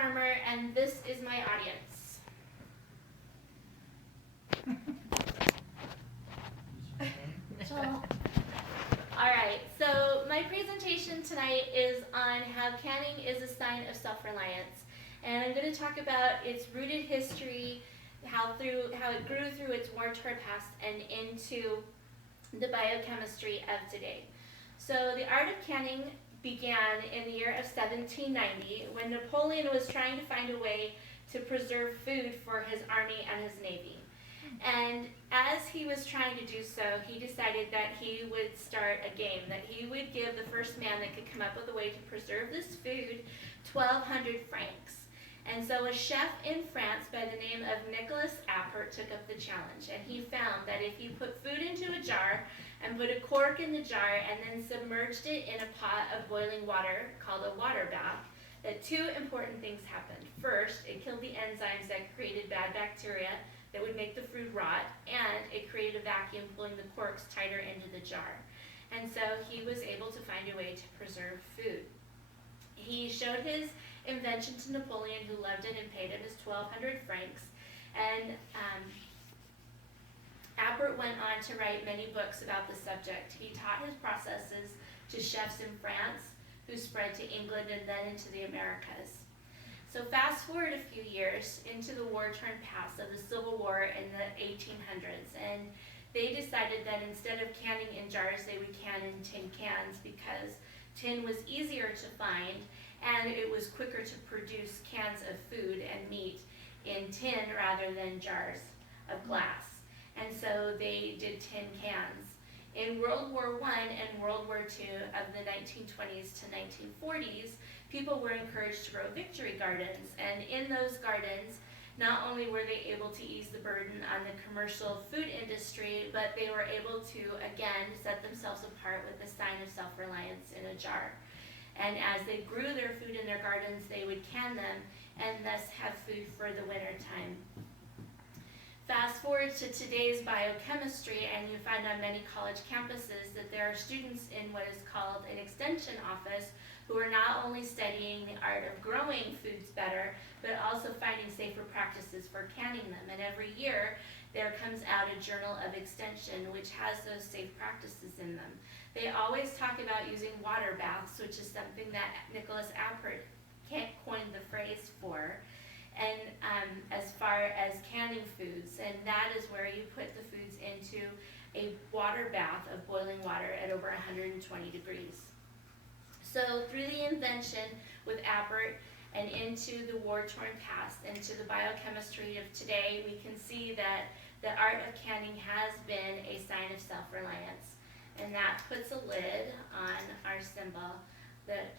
farmer, and this is my audience. Alright, so my presentation tonight is on how canning is a sign of self-reliance. And I'm going to talk about its rooted history, how it grew through its war-torn past and into the biochemistry of today. So the art of canning began in the year of 1790 when Napoleon was trying to find a way to preserve food for his army and his navy. And as he was trying to do so, he decided that he would start a game, that he would give the first man that could come up with a way to preserve this food 1,200 francs. And so a chef in France by the name of Nicholas Appert took up the challenge, and he found that if you put food into a jar and put a cork in the jar and then submerged it in a pot of boiling water called a water bath, that two important things happened. First, it killed the enzymes that created bad bacteria that would make the food rot, and it created a vacuum pulling the corks tighter into the jar. And so he was able to find a way to preserve food. He showed his invention to Napoleon, who loved it and paid him his 1,200 francs. And Appert went on to write many books about the subject. He taught his processes to chefs in France, who spread to England and then into the Americas. So fast forward a few years into the war-torn past of the Civil War in the 1800s, and they decided that instead of canning in jars, they would can in tin cans because tin was easier to find and it was quicker to produce cans of food and meat in tin rather than jars of glass. And so they did tin cans. In World War I and World War II of the 1920s to 1940s, people were encouraged to grow victory gardens, and in those gardens, not only were they able to ease the burden on the commercial food industry, but they were able to, again, set themselves apart with the sign of self-reliance in a jar. And as they grew their food in their gardens, they would can them and thus have food for the winter time. Fast forward to today's biochemistry, and you find on many college campuses that there are students in what is called an extension office who are not only studying the art of growing foods better, but also finding safer practices for canning them. And every year, there comes out a journal of extension which has those safe practices in them. They always talk about using water baths, which is something that Nicholas Appert coined the phrase for, and as far as canning foods, and that is where you put the foods into a water bath of boiling water at over 120 degrees. So through the invention with Appert and into the war-torn past, into the biochemistry of today, we can see that the art of canning has been a sign of self-reliance. And that puts a lid on our symbol that